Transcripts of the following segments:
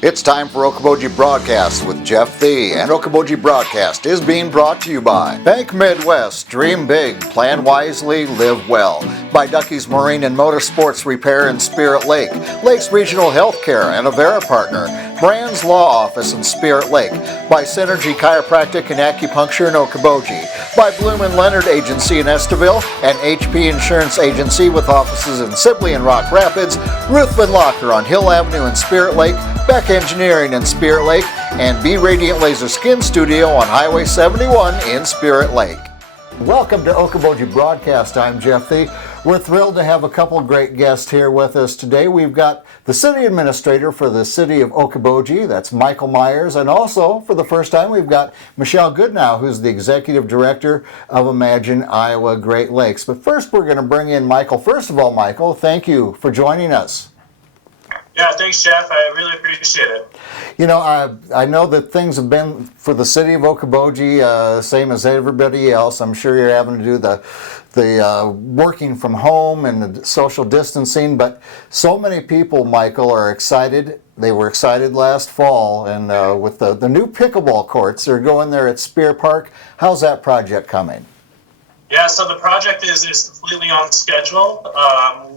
It's time for Okoboji Broadcast with Jeff Thee, and Okoboji Broadcast is being brought to you by Bank Midwest, Dream Big, Plan Wisely, Live Well, by Ducky's Marine and Motorsports Repair in Spirit Lake, Lakes Regional Healthcare and Avera Partner, Brand's Law Office in Spirit Lake, by Synergy Chiropractic and Acupuncture in Okoboji, by Bloom and Leonard Agency in Esterville, and HP Insurance Agency with offices in Sibley and Rock Rapids, Ruthven Locker on Hill Avenue in Spirit Lake, Beck Engineering in Spirit Lake, and B Radiant Laser Skin Studio on Highway 71 in Spirit Lake. Welcome to Okoboji Broadcast. I'm Jeff Thee. We're thrilled to have a couple great guests here with us today. We've got the City Administrator for the City of Okoboji, that's Michael Meyers, and also for the first time we've got Michele Goodenow, who's the Executive Director of Imagine Iowa Great Lakes. But first we're going to bring in Michael. First of all, Michael, thank you for joining us. Yeah, thanks, Jeff. I really appreciate it. You know, I know that things have been for the city of Okoboji, same as everybody else. I'm sure you're having to do the working from home and the social distancing, but so many people, Michael, are excited. They were excited last fall, and with the new pickleball courts, they're going there at Speir Park. How's that project coming? Yeah, so the project is completely on schedule.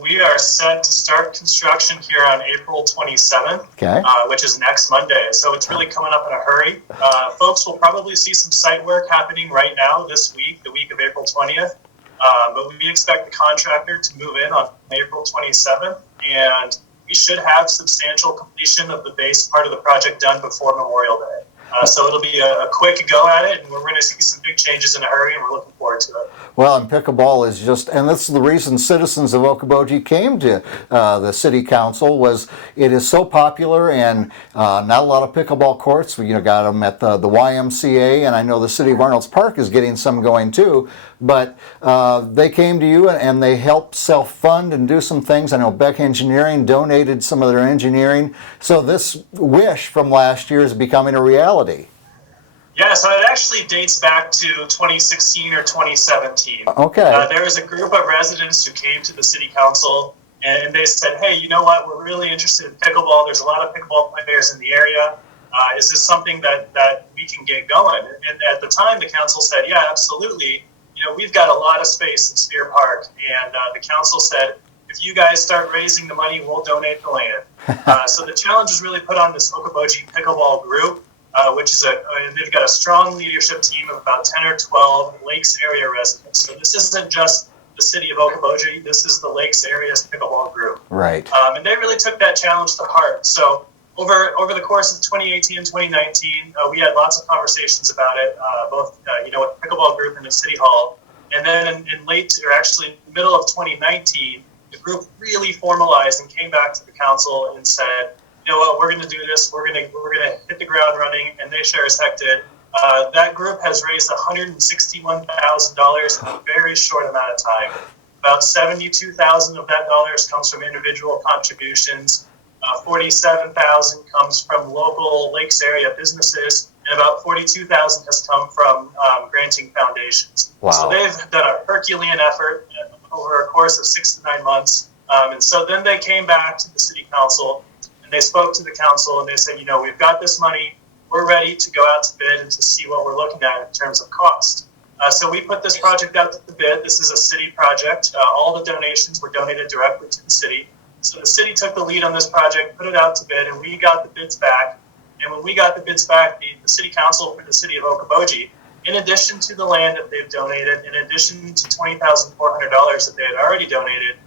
We are set to start construction here on April 27th, Okay. Which is next Monday. So it's really coming up in a hurry. Folks will probably see some site work happening right now this week, the week of April 20th. But we expect the contractor to move in on April 27th, and we should have substantial completion of the base part of the project done before Memorial Day. So it'll be a quick go at it, and we're going to see some big changes in a hurry, and we're looking forward to it. Well, and pickleball is just, and this is the reason citizens of Okoboji came to the city council, was it is so popular, and not a lot of pickleball courts. We got them at the YMCA, and I know the city of Arnold's Park is getting some going too. But they came to you and they helped self-fund and do some things. I know Beck Engineering donated some of their engineering. So this wish from last year is becoming a reality. Yeah, so it actually dates back to 2016 or 2017. Okay. There was a group of residents who came to the city council, and they said, hey, you know what, we're really interested in pickleball. There's a lot of pickleball players in the area. Is this something that we can get going? And at the time, the council said, yeah, absolutely. We've got a lot of space in Speir Park, and the council said, if you guys start raising the money, we'll donate the land. So the challenge is really put on this Okoboji pickleball group, which is they've got a strong leadership team of about 10 or 12 Lakes area residents. So this isn't just the city of Okoboji, this is the Lakes area's pickleball group. Right. And they really took that challenge to heart. So over the course of 2018 and 2019, we had lots of conversations about it, both with the pickleball group and the city hall. And then in the middle of 2019, the group really formalized and came back to the council and said, you know what, we're going to do this. We're going to hit the ground running, and they sure as heck did. That group has raised $161,000 in a very short amount of time. About $72,000 of that dollars comes from individual contributions. $47,000 comes from local Lakes area businesses, and about $42,000 has come from granting foundations. Wow. So they've done a Herculean effort over a course of 6 to 9 months. And so then they came back to the city council, and they spoke to the council, and they said, we've got this money. We're ready to go out to bid and to see what we're looking at in terms of cost. So we put this project out to bid. This is a city project. All the donations were donated directly to the city. So the city took the lead on this project, put it out to bid, and we got the bids back. And when we got the bids back, the city council for the city of Okoboji, in addition to the land that they've donated, in addition to $20,400 that they had already donated,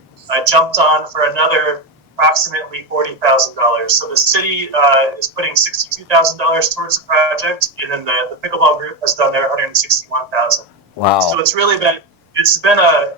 jumped on for another approximately $40,000. So the city is putting $62,000 towards the project, and then the pickleball group has done their $161,000. Wow. So it's been an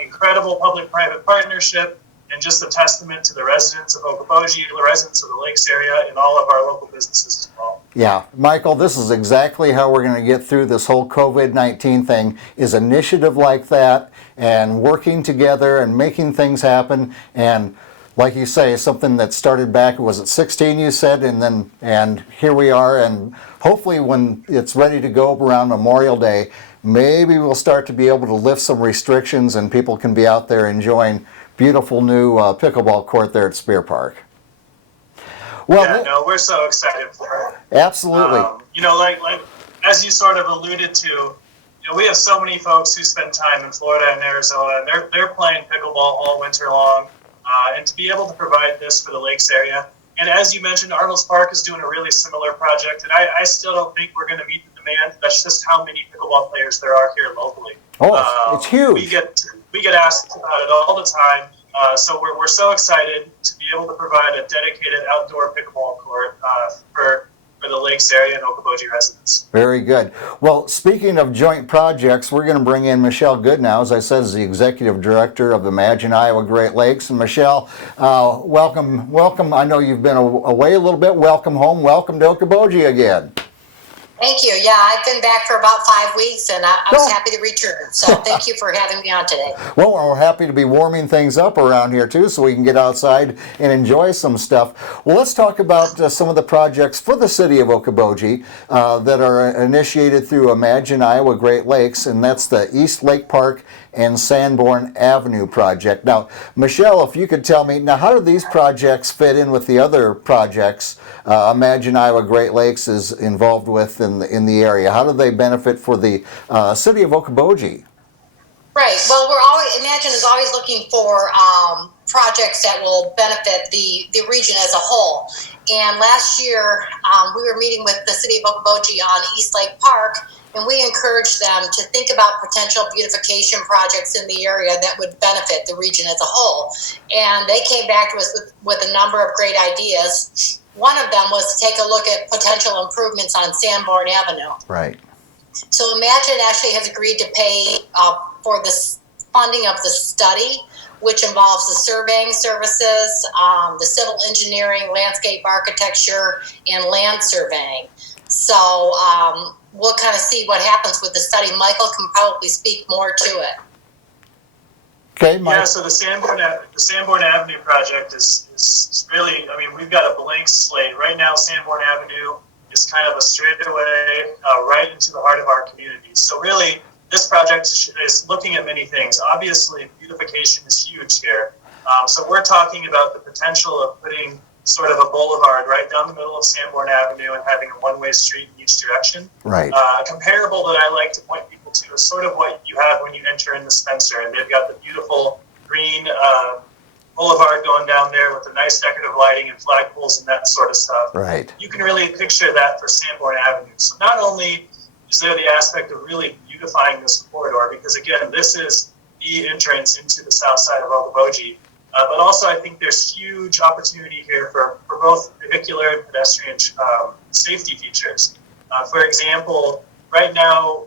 incredible public-private partnership, and just a testament to the residents of Okoboji, the residents of the Lakes area, and all of our local businesses as well. Yeah, Michael, this is exactly how we're going to get through this whole COVID-19 thing, is initiative like that and working together and making things happen. And like you say, something that started back, was it 16 you said, and here we are, and hopefully when it's ready to go around Memorial Day, maybe we'll start to be able to lift some restrictions and people can be out there enjoying beautiful new pickleball court there at Speir Park. Well, Yeah, no, we're so excited for it. absolutely. Like as you sort of alluded to, we have so many folks who spend time in Florida and Arizona, and they're playing pickleball all winter long, and to be able to provide this for the Lakes area. And as you mentioned, Arnold's Park is doing a really similar project, and I still don't think we're going to meet the demand. That's just how many pickleball players there are here locally. Oh, it's huge. We get asked about it all the time. So we're so excited to be able to provide a dedicated outdoor pickleball court for the Lakes area and Okoboji residents. Very good. Well, speaking of joint projects, we're going to bring in Michele Goodenow, as I said, is the Executive Director of Imagine Iowa Great Lakes. And Michele, welcome. I know you've been away a little bit. Welcome home. Welcome to Okoboji again. Thank you. Yeah, I've been back for about 5 weeks, and I was happy to return. So thank you for having me on today. Well, we're happy to be warming things up around here, too, so we can get outside and enjoy some stuff. Well, let's talk about some of the projects for the city of Okoboji that are initiated through Imagine Iowa Great Lakes, and that's the East Lake Park and Sanborn Avenue project. Now, Michele, if you could tell me, now how do these projects fit in with the other projects Imagine Iowa Great Lakes is involved with in the area? How do they benefit for the city of Okoboji? Right. Well, Imagine is always looking for projects that will benefit the region as a whole. And last year, we were meeting with the city of Okoboji on East Lake Park, and we encouraged them to think about potential beautification projects in the area that would benefit the region as a whole. And they came back to us with a number of great ideas. One of them was to take a look at potential improvements on Sanborn Avenue. Right. So Imagine actually has agreed to pay for the funding of the study, which involves the surveying services, the civil engineering, landscape architecture, and land surveying. So we'll kind of see what happens with the study. Michael can probably speak more to it. Okay, Mike. Yeah, so the Sanborn Avenue project is really, we've got a blank slate. Right now, Sanborn Avenue is kind of a straightaway right into the heart of our community. So really, this project is looking at many things. Obviously, beautification is huge here. So we're talking about the potential of putting sort of a boulevard right down the middle of Sanborn Avenue and having a one-way street in each direction. Right. Comparable that I like to point people to is sort of what you have when you enter into Spencer, and they've got the beautiful green boulevard going down there with the nice decorative lighting and flagpoles and that sort of stuff. Right. You can really picture that for Sanborn Avenue. So not only is there the aspect of really beautifying this corridor, because again, this is the entrance into the south side of Okoboji, but also I think there's huge opportunity here for both vehicular and pedestrian safety features. For example, right now,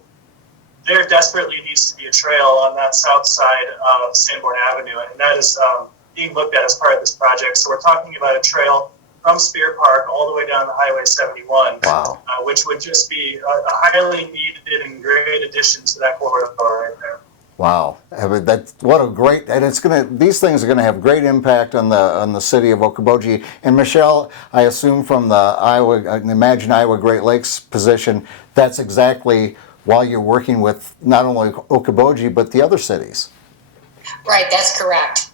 there desperately needs to be a trail on that south side of Sanborn Avenue, and that is being looked at as part of this project. So we're talking about a trail from Speir Park all the way down to Highway 71, Wow. Which would just be a highly needed and great addition to that corridor right there. Wow, that's what a great, and these things are gonna have great impact on the city of Okoboji. And Michele, I assume from the Imagine Iowa Great Lakes position, that's exactly why you're working with not only Okoboji but the other cities. Right, that's correct.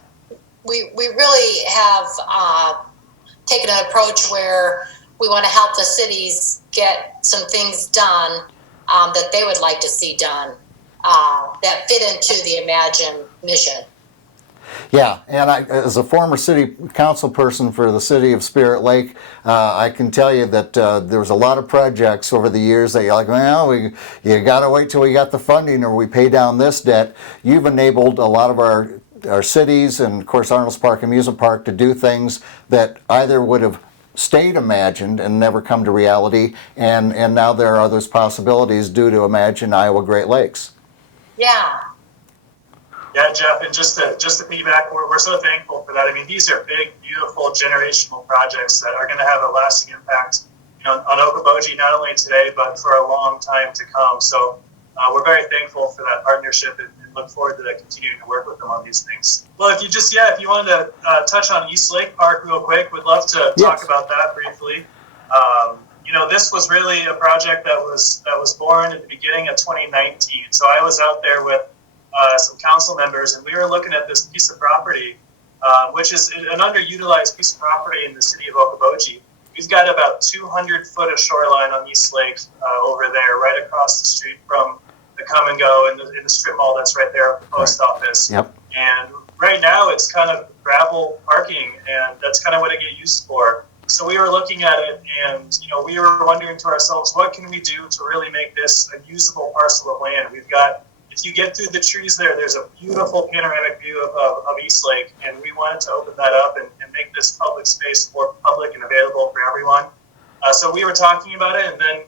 We really have taken an approach where we want to help the cities get some things done that they would like to see done. That fit into the Imagine mission. Yeah, and as a former city council person for the city of Spirit Lake, I can tell you that there was a lot of projects over the years that you're like, well, you got to wait till we got the funding or we pay down this debt. You've enabled a lot of our cities and, of course, Arnold's Park Amusement Park to do things that either would have stayed imagined and never come to reality, and now there are those possibilities due to Imagine Iowa Great Lakes. Yeah. Yeah, Jeff, and just to piggyback, we're so thankful for that. These are big, beautiful, generational projects that are going to have a lasting impact, on Okoboji, not only today, but for a long time to come. So we're very thankful for that partnership and look forward to continuing to work with them on these things. Well, if you wanted to touch on East Lake Park real quick, we'd love to talk about that briefly. This was really a project that was born at the beginning of 2019. So I was out there with some council members, and we were looking at this piece of property, which is an underutilized piece of property in the city of Okoboji. we've got about 200 foot of shoreline on East Lake over there, right across the street from the Come and Go in the strip mall that's right there at the post office. Yep. And right now it's kind of gravel parking, and that's kind of what it gets used for. So we were looking at it, and we were wondering to ourselves, what can we do to really make this a usable parcel of land? We've got, if you get through the trees there's a beautiful panoramic view of East Lake, and we wanted to open that up and make this public space more public and available for everyone. So we were talking about it, and then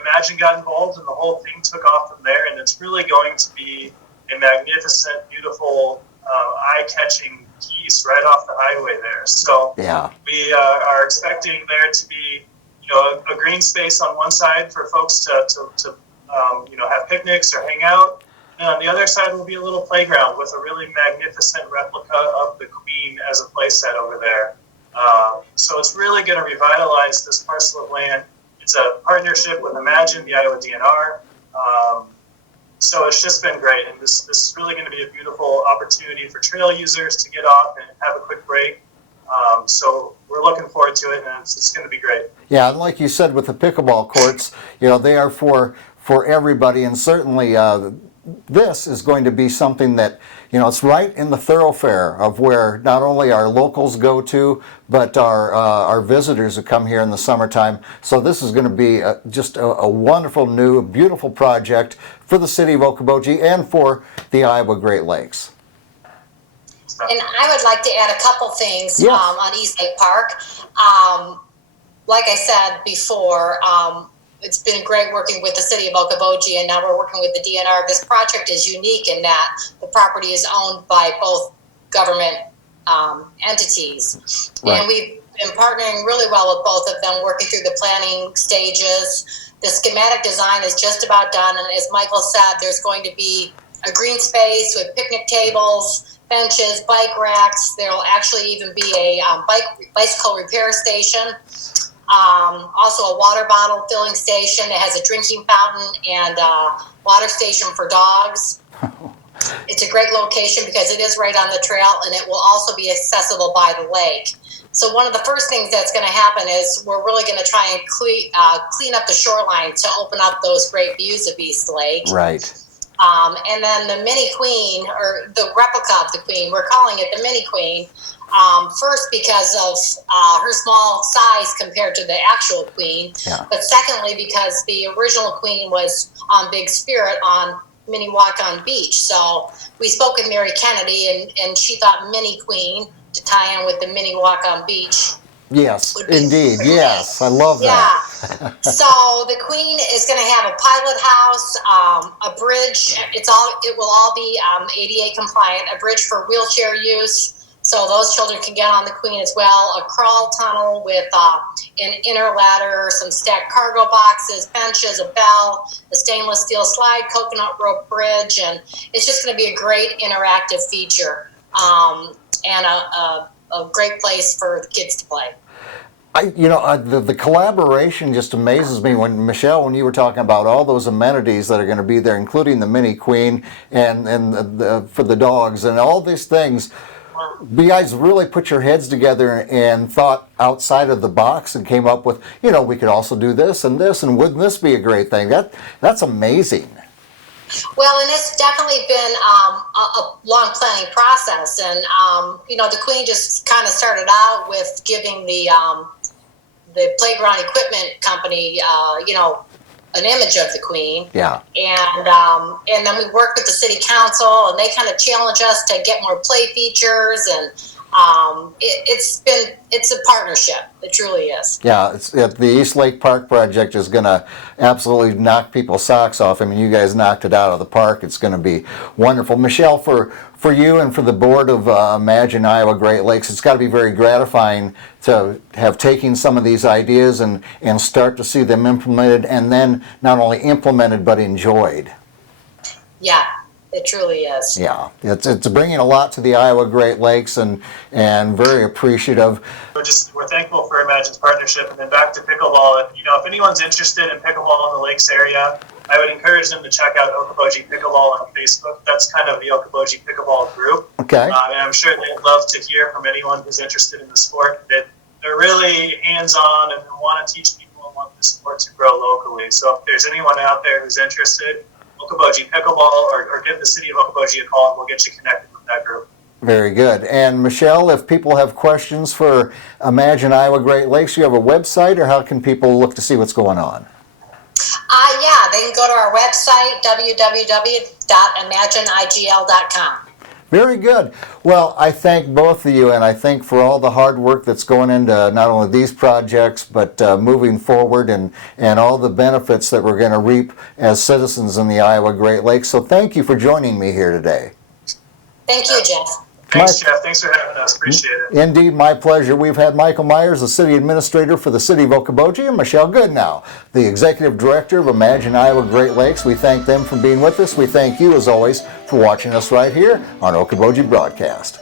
Imagine got involved, and the whole thing took off from there, and it's really going to be a magnificent, beautiful, eye-catching piece right off the highway there. So yeah, we are expecting there to be, a green space on one side for folks to have picnics or hang out. And on the other side will be a little playground with a really magnificent replica of the Queen as a playset over there. So it's really going to revitalize this parcel of land. It's a partnership with Imagine, the Iowa DNR. So it's just been great, and this is really going to be a beautiful opportunity for trail users to get off and have a quick break. So we're looking forward to it, and it's going to be great. Yeah, and like you said with the pickleball courts, they are for everybody, and certainly this is going to be something that, it's right in the thoroughfare of where not only our locals go to, but our visitors who come here in the summertime. So this is going to be just a wonderful, new, beautiful project for the city of Okoboji and for the Iowa Great Lakes. And I would like to add a couple things on East Lake Park. Like I said before, it's been great working with the city of Okoboji, and now we're working with the DNR. This project is unique in that the property is owned by both government entities. Right. And we've been partnering really well with both of them, working through the planning stages. The schematic design is just about done, and as Michael said, there's going to be a green space with picnic tables, benches, bike racks. There'll actually even be a bicycle repair station. Also a water bottle filling station that has a drinking fountain and a water station for dogs. It's a great location because it is right on the trail, and it will also be accessible by the lake. So one of the first things that's going to happen is we're really going to try and clean up the shoreline to open up those great views of East Lake. Right. And then the mini queen, or the replica of the queen, we're calling it the mini queen. First, because of her small size compared to the actual queen, but secondly, because the original queen was on Big Spirit on Minnewacan Beach. So we spoke with Mary Kennedy, and she thought mini queen to tie in with the Minnewacan Beach. Yes, indeed. Yes, I love that. Yeah. So the Queen is going to have a pilot house, a bridge. It will all be ADA compliant. A bridge for wheelchair use, so those children can get on the Queen as well. A crawl tunnel with an inner ladder, some stacked cargo boxes, benches, a bell, a stainless steel slide, coconut rope bridge, and it's just going to be a great interactive feature and a great place for the kids to play. The collaboration just amazes me Michelle, when you were talking about all those amenities that are going to be there, including the mini queen and for the dogs and all these things. You guys really put your heads together and thought outside of the box and came up with, we could also do this, and wouldn't this be a great thing? That's amazing. Well, and it's definitely been a long planning process, and the Queen just kind of started out with giving the playground equipment company, an image of the Queen. Yeah. And then we worked with the city council, and they kind of challenged us to get more play features, and it's a partnership. It truly is. Yeah, the East Lake Park project is going to absolutely knock people's socks off. I mean, you guys knocked it out of the park. It's going to be wonderful. Michelle, for you and for the board of Imagine Iowa Great Lakes, it's got to be very gratifying to have taken some of these ideas and start to see them implemented, and then not only implemented but enjoyed. Yeah. It truly is. Yeah, it's bringing a lot to the Iowa Great Lakes, and very appreciative. We're thankful for Imagine's partnership. And then back to pickleball. If anyone's interested in pickleball in the Lakes area, I would encourage them to check out Okoboji Pickleball on Facebook. That's kind of the Okoboji Pickleball group. Okay. And I'm sure they'd love to hear from anyone who's interested in the sport. they're really hands-on and want to teach people and want the sport to grow locally. So if there's anyone out there who's interested, Okoboji Pickleball, or give the city of Okoboji a call and we'll get you connected with that group. Very good. And Michele, if people have questions for Imagine Iowa Great Lakes, you have a website, or how can people look to see what's going on? Yeah, they can go to our website, www.imagineigl.com. Very good. Well, I thank both of you, and I thank for all the hard work that's going into not only these projects, but moving forward and all the benefits that we're going to reap as citizens in the Iowa Great Lakes. So thank you for joining me here today. Thank you, Jeff. Thanks, Jeff. Thanks for having us. Appreciate it. Indeed, my pleasure. We've had Michael Meyers, the City Administrator for the City of Okoboji, and Michele Goodenow, the Executive Director of Imagine Iowa Great Lakes. We thank them for being with us. We thank you, as always, for watching us right here on Okoboji Broadcast.